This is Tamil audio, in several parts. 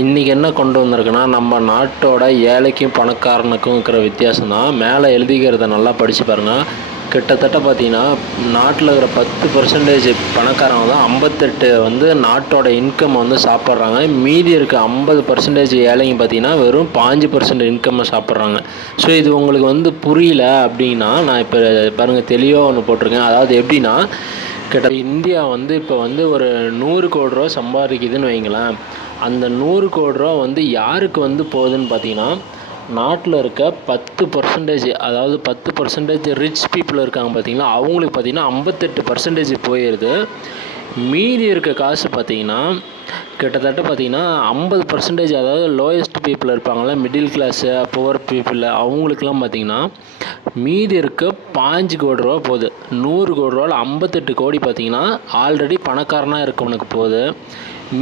இன்றைக்கி என்ன கொண்டு வந்திருக்குன்னா, நம்ம நாட்டோட ஏழைக்கும் பணக்காரனுக்கும் இருக்கிற வித்தியாசம் தான். மேலே எழுதிக்கிறத நல்லா படித்து பாருங்கள். கிட்டத்தட்ட பார்த்தீங்கன்னா, நாட்டில் இருக்கிற 10% பணக்காரங்க தான் 58 வந்து நாட்டோட இன்கம் வந்து சாப்பிட்றாங்க. மீதி இருக்க 50% ஏழைங்க பார்த்தீங்கன்னா, வெறும் 5% இன்கம்மை சாப்பிட்றாங்க. ஸோ இது உங்களுக்கு வந்து புரியல அப்படின்னா, நான் இப்போ பாருங்கள் தெளிவாக ஒன்று போட்டிருக்கேன். அதாவது எப்படின்னா, இந்தியா வந்து இப்போ வந்து ஒரு 100 கோடி ரூபா சம்பாதிக்குதுன்னு வைங்களேன். அந்த 100 கோடி ரூபா வந்து யாருக்கு வந்து போகுதுன்னு பார்த்தீங்கன்னா, நாட்டில் இருக்க 10%, அதாவது 10% ரிச் பீப்புள் இருக்காங்க பார்த்தீங்களா, அவங்களுக்கு பார்த்தீங்கன்னா 58% போயிடுது. மீதி இருக்க காசு பார்த்தீங்கன்னா கிட்டத்தட்ட பார்த்தீங்கன்னா 50%, அதாவது லோயஸ்ட் பீப்புள் இருப்பாங்களே, மிடில் கிளாஸு, புவர் பீப்புள், அவங்களுக்குலாம் பார்த்தீங்கன்னா மீதி இருக்க 5 கோடி ரூபா போகுது. 100 கோடி ரூபாவில் 58 கோடி பார்த்தீங்கன்னா ஆல்ரெடி பணக்காரனாக இருக்கவனுக்கு போகுது.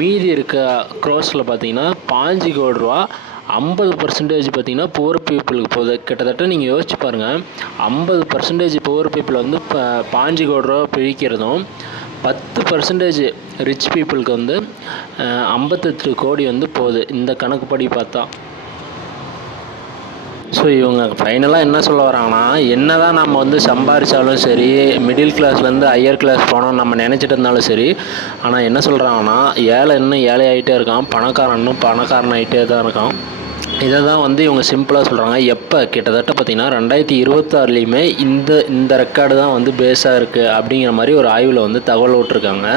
மீதி இருக்க க்ரோஸில் பார்த்தீங்கன்னா 5 கோடி ரூபா 50% பார்த்தீங்கன்னா புவர் பீப்புளுக்கு போகுது. கிட்டத்தட்ட நீங்கள் யோசிச்சு பாருங்கள், 50% புவர் பீப்புள் வந்து இப்போ 5 கோடி ரூபா பிரிக்கிறதும் 10% ரிச் பீப்புளுக்கு வந்து 58 கோடி வந்து போகுது, இந்த கணக்குப்படி பார்த்தா. ஸோ இவங்க ஃபைனலாக என்ன சொல்ல வராங்கன்னா, என்ன தான் நம்ம வந்து சம்பாதிச்சாலும் சரி, மிடில் கிளாஸ்லேருந்து ஹையர் கிளாஸ் போனோம் நம்ம நினச்சிட்டு இருந்தாலும் சரி, ஆனால் என்ன சொல்கிறாங்கன்னா, ஏழை இன்னும் ஏழை ஆகிட்டே இருக்கான், பணக்காரன் இன்னும் பணக்காரன் ஆகிட்டே தான் இருக்கான். இதை தான் வந்து இவங்க சிம்பிளாக சொல்கிறாங்க. எப்போ கிட்டத்தட்ட பார்த்திங்கன்னா 2026லேயுமே இந்த ரெக்கார்டு தான் வந்து பேஸாக இருக்குது அப்படிங்கிற மாதிரி ஒரு ஆய்வில் வந்து தகவல் விட்டுருக்காங்க.